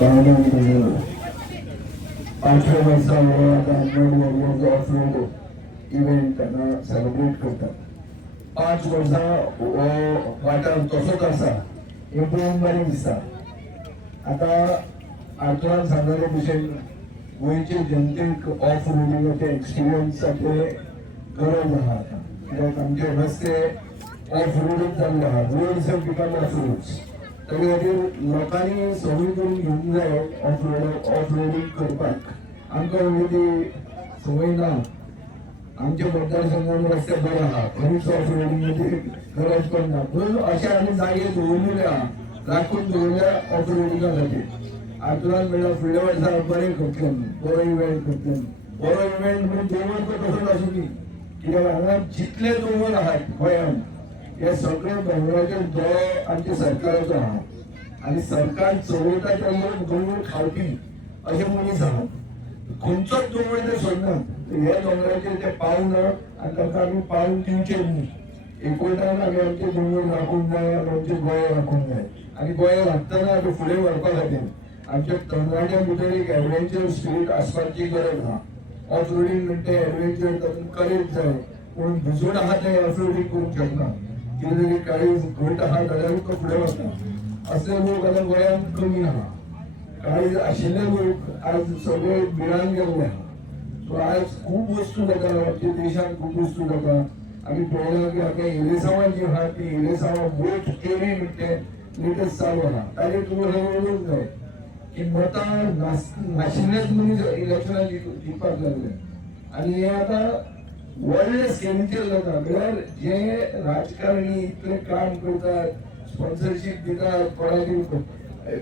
5व्या वर्षावर of road event त्यांना celebrate करतात. 5 वर्सां वाटान तसोच आसा हे पळोवन बरें दिसता. आता आर्थरान सांगले भशेन गोंयचे जनतेक ऑफ रोडिंगाचे एक्सपिरियन्साचे गरज आहा आता, कित्याक आमचे रस्ते ऑफ रोडूच जाल्ले आहा. Roads have become off roads. ताचे खातीर लोकांनी संवय करून घेवंक जाय ऑफ रोडिंग करपाक. आमकां म्हणजे ती संवय ना. आमच्या मतदारसंघान रस्ते बरे आहा, खरीच ऑफ रोडिंगाची गरज पडना. पूण अशे आमी जागे दवरलेले आहा, राखून दवरल्या ऑफ रोडिंगा खातीर. आर्थरान म्हणल्यार फुडल्या वर्सा बरें करतले, बरो इव्हेंट करतले. बरो इव्हेंट म्हणजे दोंगर तो तसोच आसूं दी, कित्याक हांगा जितले दोंगर आहात गोंयांत हे सगळे दोंगराचे दोळे आमच्या सरकाराचो आहा. आनी सरकार चलयता ते लोक दोंगर खावपी अशे मनीस आहात. खंयचोच दोंगर ते सोडनात. हे दोंगराचेर ते पावना आनी ताका आमी पावून दिवचे न्ही. एकवटान आमी आमचे दोंगर राखूंक जाय, आमचे गोंय राखूंक जाय. आनी गोंय राखतना आमी फुडें व्हरपा खातीर आमच्या तरणाट्यां भितर एक एडव्हेंचर स्पिरीट आसपाची गरज आहा. ऑफ रोडिंग म्हणजे एडव्हेंचर तातूंत करेज जाय. पूण भिजून आहा ते ऑफ रोडिंग करूंक शकना. कितें तरी काळीज घट आहा जाल्यारूच तो फुडें वता. असले लोक आतां गोंयांत कमी आहा. काळीज आशिल्ले लोक आज सगळे बिरान गेल्ले आहा. सो आज खूब वस्तू जाता, आमच्या देशांत खूब वस्तू जाता. आमी पळयला की आतां इलेसांवां जी आहा ती इलेसांवां बोट केरी म्हणटे लेटस्ट चालू आहा. ताजेर तुमी उलोवंक जाय की मतां नाशिल्लेच मनीस इलेक्शनाक जिखपाक लागले. आनी हे आतां व्हडले स्केमीचेर जाता. म्हळ्यार जे राजकारणी इतले काम करतात, स्पॉन्सरशीप दितात कोणाक,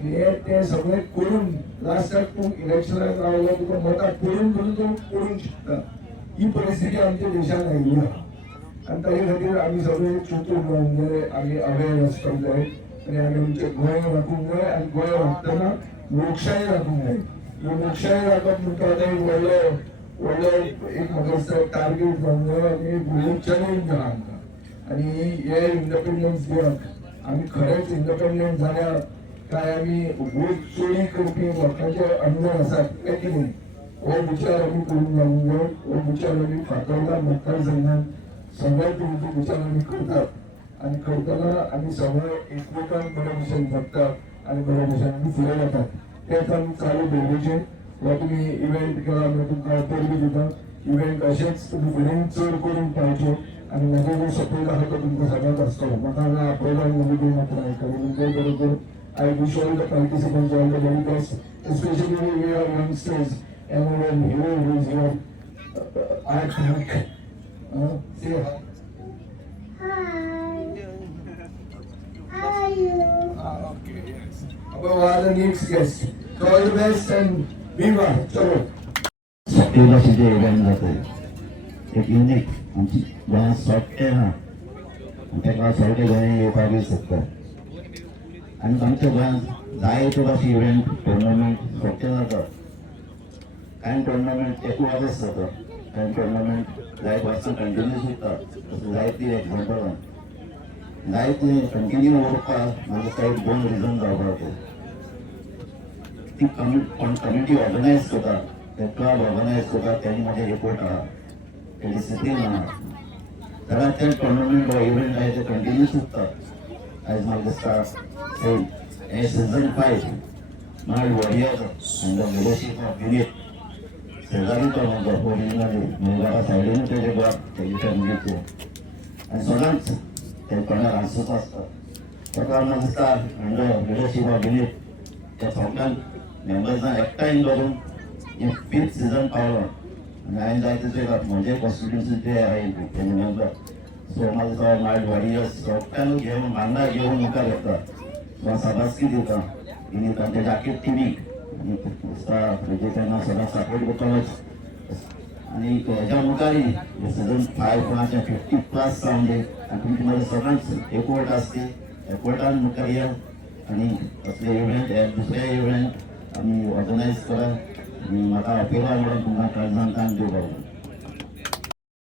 हे ते सगळे करून लास्टाक तूं इलेक्शनाक रावलो तुका मतां पडून पडून तूं पडूंक शकता. ही परिस्थिती आमच्या देशांत आयिल्ली आहा. आनी ताचे खातीर आमी सगळे चतूर रावंक जाय, आमी अवेर आसपाक जाय. आनी आमी आमचें गोंय राखूंक जाय. आनी गोंय राखतना लोकशाय राखूंक जाय. ही लोकशाय राखप म्हणटा आतां एक व्हडलो एक म्हाका दिसता टार्गेट जावंक जाय आनी एक व्हडलो चॅलेंज आहा आमकां. आनी हे इंडिपेंडन्स डेक आमी खरेंच इंडिपेंडंट जाल्या काय आमी वोट चोरी करपी लोकांचे अंडर आसात काय कितें, हो विचार आमी करून जावंक जाय. हो विचार आमी फातर्डा मतदारसंघात सगळ्यात विचार आमी करतात. आनी करतना आमी सगळे एकवटान बरे भशेन जगतात आनी बरे भशेन आमी फुडें वतात. तेच आमी चालू दवरचें. हो तुमी इव्हेंट केला म्हणून तुमकां परबी दिता. इव्हेंट अशेंच तुमी फुडें चड करून पावचे. आनी म्हजो जो सपोर्ट आहा तो तुमकां सगळ्यांक आसतलो. म्हाका हांगा आपयलां नवी मात्र आयकली ते बरोबर. I wish all the participants all the very best, especially we are youngsters and we are here who is here. Say hi. Hi. Okay, yes. Above all the next guest. So all the best and viva. Chalo. सप्टेला जे event जाते एक unique आमची गोंयांत सोडटे ना ताका सोडटे गोंयांत येवपाक शकता. आनी आमच्या गोंयांत जायते अशी इव्हेंट टुर्नामेंट सोडटे जातात. कांय टुर्नामेंट एक वरस जाता, कांय टुर्नामेंट जायत वर्सां कंटिन्यूस उरता. तशें जायती एग्जांपल जायते कंटिन्यू उरपाक म्हाका दिसता एक 2 रिजन जावपाक. ती कमिटी ऑर्गनायज करता, ते क्लब ऑर्गनायज करता, तेणी म्हाजे रिपोर्ट आहा, ते डिसिप्लीन आहा. जाल्यार ते टुर्नामेंट वा इव्हेंट आहाय ते कंटिन्यूस उरता. आयज म्हाका दिसता हे season 5 my warrior under leadership of unit शेजारी तो म्हाजो ओरिजिनली म्हणजे घरा सायडीन तेजे घर तेजे फॅमिलीचे आनी सदांच ते कोणाक आसूच आसता. ताका म्हाका दिसता अंडर लिडरशीप ऑफ युनिट त्या सगळ्यां मेंबर्सांक एकठांय धरून हे 5th सीझन पावलो. आनी हांवें जायते ते म्हणजे कॉन्स्टिट्युन्सीचे हांवें तेजे मेंबर. सो म्हाका दिसता माय वॉरियर्स सगळ्यांक घेवन वांगडा घेवन मुखार येता वा शाबासकी दिता. आनी तांच्या आख्खे टिमीक आनी दिसता तेन्ना सदां सपोर्ट करतलोच. आनी हेज्या मुखारी सीझन 5 कोणाचें 50+ जावन दी आनी तुमचे म्हाजे सगळ्यांच एकवट आसती. एकवटान मुखार या आनी असले इव्हेंट हे दुसरे इव्हेंट आमी ऑर्गनायज करा. आनी म्हाका आपयला म्हणून तुमकां काळजान काम दिवपाक.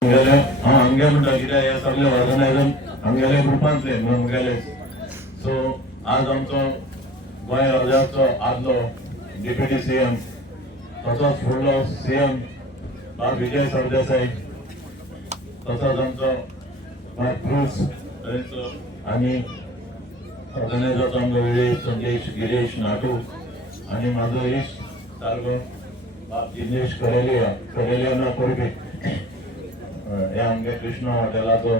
हांव हांगे म्हणटा कित्याक हे सगळे ऑर्गनायजर हांगेले ग्रुपांतले म्हणून मुगेले. सो आज आमचो गोंय राज्याचो आदलो डेप्युटी सीएम, तसोच फुडलो सीएम विजय सरदेसाई, तसोच आमचो क्रूज आणि ऑर्गनायझर आमचो विजय संदेश गिरीश नाटू आणि माझो इश्ट सारको दिनेश करेलिया कोरबी हे आमगे कृष्णा हॉटेलाचो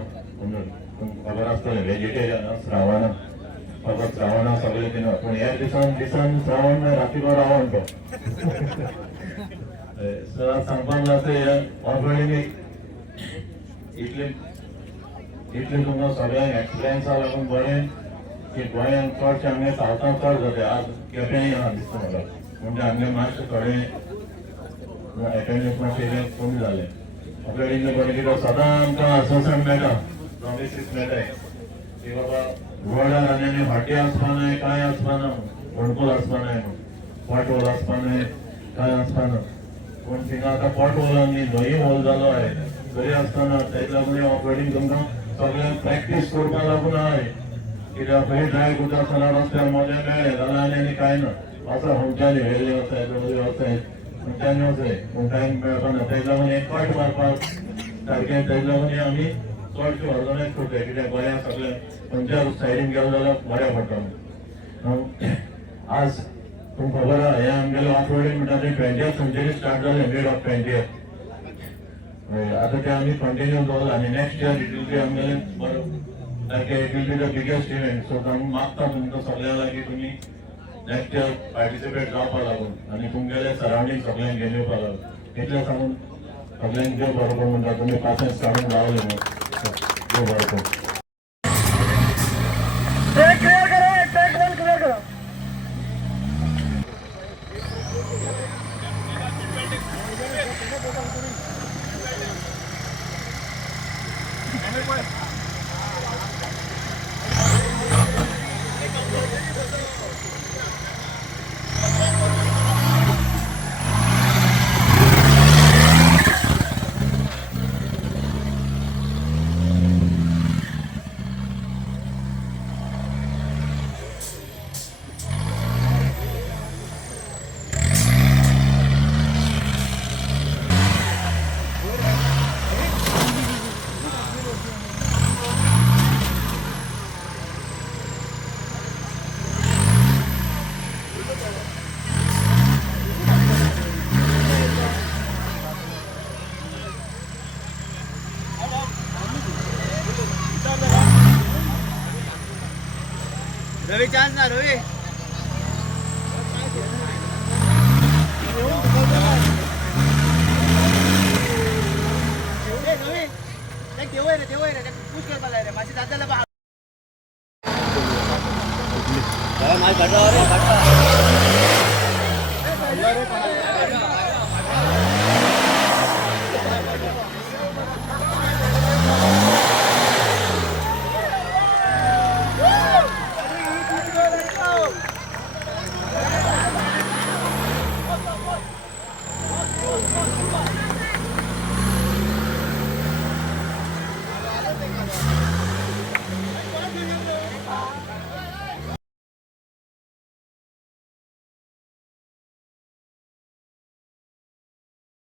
खबर आसतलें व्हेजिटेरियन श्रावण फकत श्रावणा सगळे दिन पूण ह्या दिसान श्रावण रातीभर रावण तो सर सांगपाक लागता ऑलरेडी इतले तुमकां सगळ्यांक एक्सपिरियन्सा लागून बरें की गोंयांत चडशे आमगे सावथांत चड जाते आज केपेंय आहा दिसता म्हाका म्हणजे आमगे मातशें थोडे अटेंडन्स मातशें कमी जालें ऑलरेडी बरें कितें सदां आमकां आश्वासन मेळटा प्रॉमिसीस मेळटाय की बाबा रोडार आनी फाटी आसपा न्हय कांय आसपा ना फोंडकूल आसपा न्हय पॉट होल आसपा न्हय कांय आसपा ना पूण थिंगा आतां पॉट होल आनी न्हंय होल जालो आय तरी आसतना तेका लागून ऑपरेटींग तुमकां सगळ्यांक प्रॅक्टीस करपा लागून आय कित्याक खंय ड्राय करता आसतना रस्त्यार मजा मेळ्ळे जाल्यार आनी कांय ना आसा खंयच्यानी वेगळी वसाय वेगळी वसाय खंयच्यानी वसाय पूण टायम मेळपा ना तेका लागून एक कट मारपाक सारकें तेका लागून आमी चडशे ऑर्गनायज करताय कित्याक गोंया सगळे खंयच्या सायडीन गेलो जाल्यार बरें पडटा आज तुमकां खबर आहा हें आमगेलें ऑफ रोडींग म्हणटा तें 20th सेंचुरी स्टार्ट जालें मिड ऑफ 20th आतां तें आमी कंटिन्यू दवरला आनी next year it will be आमगेलें बरो सारकें it will be the biggest event so हांव मागता तुमकां सगळ्यां लागीं तुमी नेक्स्ट इयर पार्टिसिपेट जावपा लागून आनी तुमगेले सरावंडींग सगळ्यांक घेवन येवपा लागून इतलें सांगून सगळ्यांक देव बरो करूं म्हणटा तुमी पासियेंस काडून रावले न्हू देव बरो करूं रवी चांस ना रवी